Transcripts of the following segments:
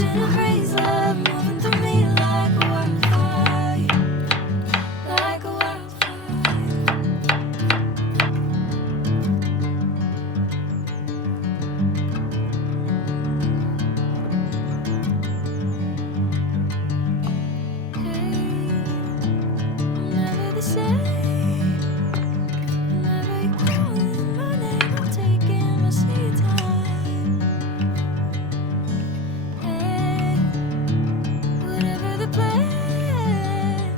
Catching a crazy love moving through me like a wildfire, like a wildfire. Hey, I'm never the same. Whenever you're calling my name, I'm taking my sweet time. Hey, whatever the plan,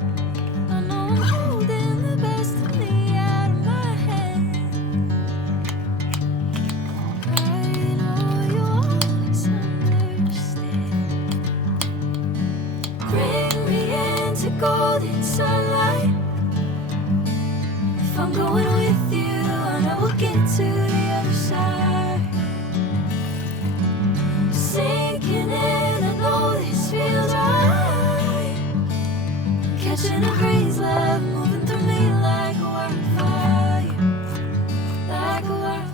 I know I'm holding the best of me out of my hand. I know you always understand. Bring me into golden sunlight. If I'm going with you, I know we'll get to the other side. Sinking in, I know this feels right. Catching a crazy love moving through me like a wildfire, like a wildfire.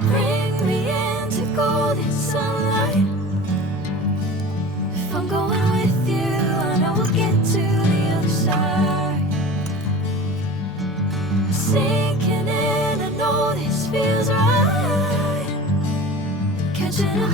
Bring me into golden sunlight. If I'm going with you, I know we'll get to the other side. Sinking in, I know this feels right. Catching a